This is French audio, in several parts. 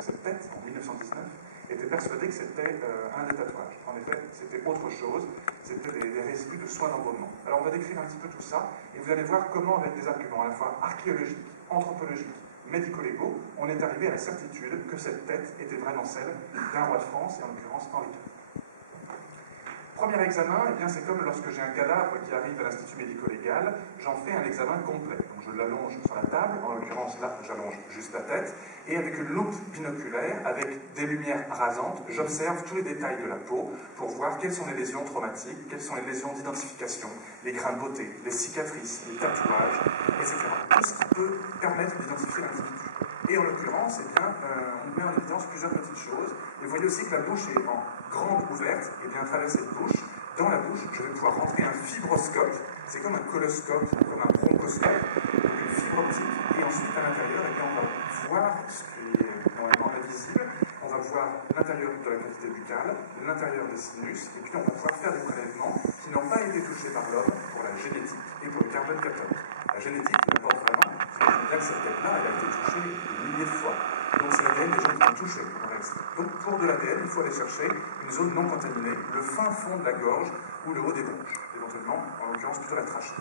c'est-à-dire cette tête, en 1919, était persuadé que c'était un des tatouages. En effet, c'était autre chose, c'était des résidus de soins d'embaumement. Alors on va décrire un petit peu tout ça, et vous allez voir comment, avec des arguments à la fois archéologiques, anthropologiques, médico-légaux, on est arrivé à la certitude que cette tête était vraiment celle d'un roi de France, et en l'occurrence Henri IV. Premier examen, eh bien, c'est comme lorsque j'ai un cadavre qui arrive à l'Institut médico-légal, j'en fais un examen complet. Donc je l'allonge sur la table, en l'occurrence là, j'allonge juste la tête, et avec une loupe binoculaire, avec des lumières rasantes, j'observe tous les détails de la peau pour voir quelles sont les lésions traumatiques, quelles sont les lésions d'identification, les grains de beauté, les cicatrices, les tatouages, etc. Tout ce qui peut permettre d'identifier l'individu. Et en l'occurrence, eh bien, on met en évidence plusieurs petites choses. Et vous voyez aussi que la bouche est en grande ouverte, et bien à travers cette bouche, dans la bouche, je vais pouvoir rentrer un fibroscope, c'est comme un coloscope, comme un bronchoscope, une fibre optique, et ensuite à l'intérieur, eh bien, on va voir ce qui est normalement invisible, on va voir l'intérieur de la cavité buccale, l'intérieur des sinus, et puis on va pouvoir faire des prélèvements qui n'ont pas été touchés par l'homme pour la génétique et pour le carbone 14. La génétique n'importe vraiment, parce que bien que cette tête-là, elle a été touchée des milliers de fois. Donc c'est l'ADN des gens qui ont touché le reste. Donc pour de l'ADN, il faut aller chercher une zone non contaminée, le fin fond de la gorge ou le haut des bronches, éventuellement, en l'occurrence plutôt la trachée.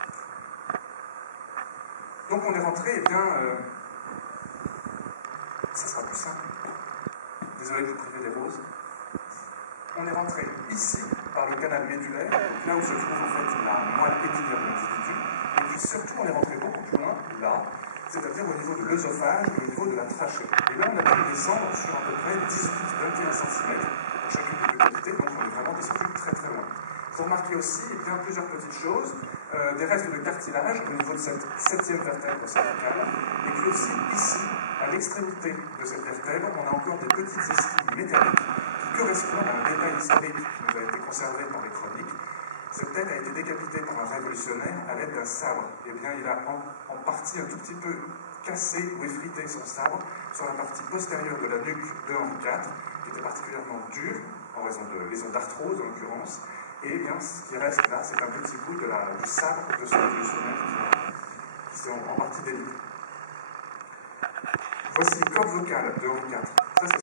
Donc on est rentré, eh bien, ça sera plus simple. Désolé de vous priver des roses. On est rentré ici, par le canal médulaire, là où se trouve en fait la moelle épinière de l'individu, et puis surtout on est rentré beaucoup plus loin, là, c'est-à-dire au niveau de l'œsophage et au niveau de la trachée. Et là, on a pu descendre sur à peu près 18-21 cm pour chacune des deux cavités, donc on est vraiment descendu très très loin. Il faut remarquer aussi bien plusieurs petites choses, des restes de cartilage au niveau de cette 7e vertèbre cervicale, et puis aussi ici, à l'extrémité de cette vertèbre, on a encore des petites esquilles métalliques qui correspondent à un détail historique qui nous a été conservé par les chroniques. Cette tête a été décapitée par un révolutionnaire à l'aide d'un sabre. Eh bien, il a en partie un tout petit peu cassé ou effrité son sabre sur la partie postérieure de la nuque de Henri IV, qui était particulièrement dure, en raison de lésions d'arthrose en l'occurrence. Et bien, ce qui reste là, c'est un petit bout du sabre de ce révolutionnaire qui s'est en partie délié. Voici les cordes vocales de Henri IV.